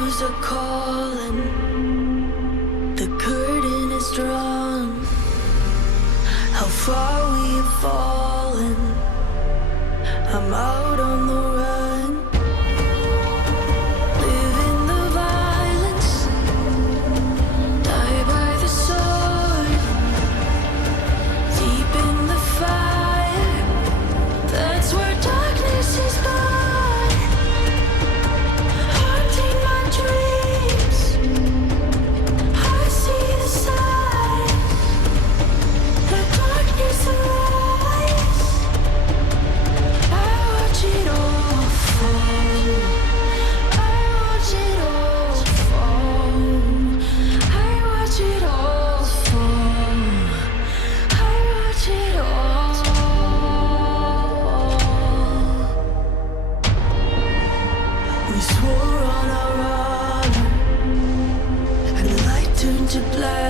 stars are calling, the curtain is drawn. How far we've fallen, I'm out on the run. Live in the violence, die by the sword. Deep in the fire, that's where darkness is born. Haunting my dreams, I see the signs. The darkness arise, I watch it all fall. I watch it all fall. I watch it all fall. I watch it all. We swore on our honor, and the light turned to black.